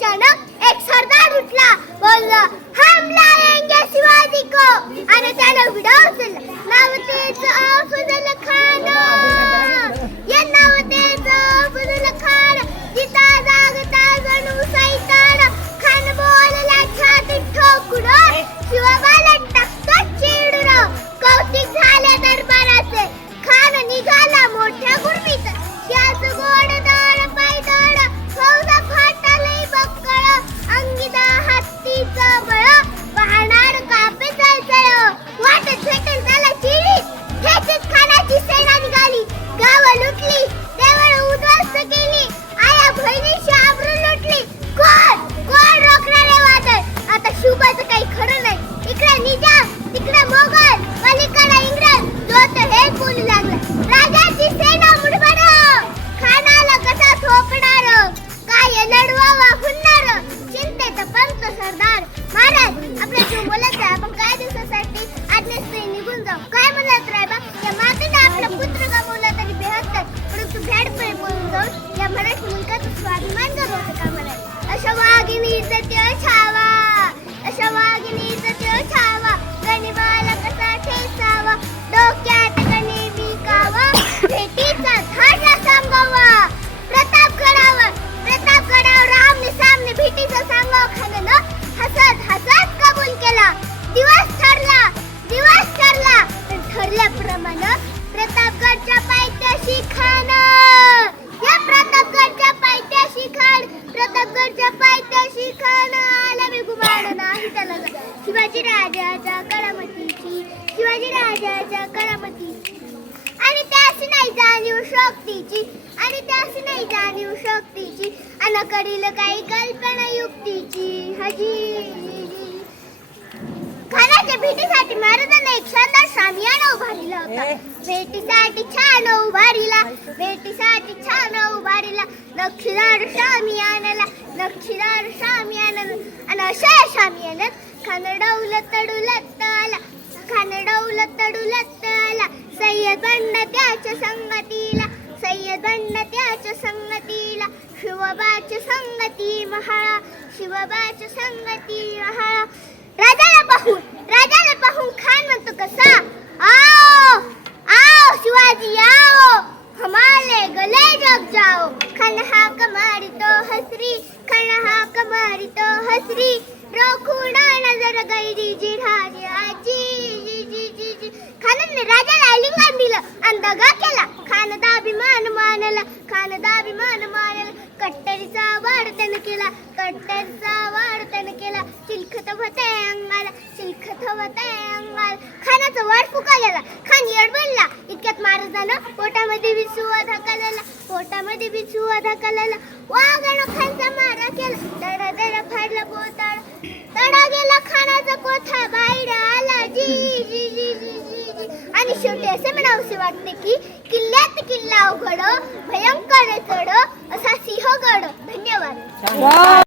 अचानक एक सरदार उठला. बोलला हम लाएंगे शिवाजी को. आणि त्यानं विडो शिवाजी राजाच्या करामतीची शिवाजी राजाच्या करामतीची आणि त्याशी नाही जाणीव शक्तीची आणि त्याशी नाही जाणीव शक्तीची. अन करील काही कल्पना युक्तीची. हजी खानाच्या भेटीसाठी महाराजांना एक शानदार शामियाना उभारिला होता. भेटीसाठी छान उभारिला भेटीसाठी छान उभारिला. नक्षीदार शामियानाला नक्षीदार आनंद आणि अशा या आनंद खानडा उलत उलत आला खानडा उलत उलत आला सय्यद बंड त्याच्या संगतीला सय्यद बंड त्याच्या संगतीला शिवबाच्या संगती महाळा शिवबाच्या संगती महाळा. राजाला पाहून राजाला पाहून खा हाक तो हसरी रोखुडा नजर गैरी जिढाजी आजी जी जी जी जी. खानाने राजाला आलिंगन दिलं आणि दगा केला. खान दाभिमान मानला खान दाभिमान मानला. कट्टरीचा वाढ त्यानं केला कट्टरीचा वाढ त्यानं केला. चिलखत होते अंगाला चिलखत होते अंगाला. खानाचा वाढ फुकालेला. खान येडबडला. इतक्यात महाराजानं पोटामध्ये विसुवा धकालला पोटामध्ये विसुवा वा वाघानं खानचा मारा केला दडा दडा फाडला पोताळ तडा गेला खानाचा कोथा बाहेर आला जी जी जी जी जी जी आणि शेवटी असे म्हणावसे वाटते की किल्ल्यात किल्ला उघड भयंकर चढ असा सिंहगड. धन्यवाद.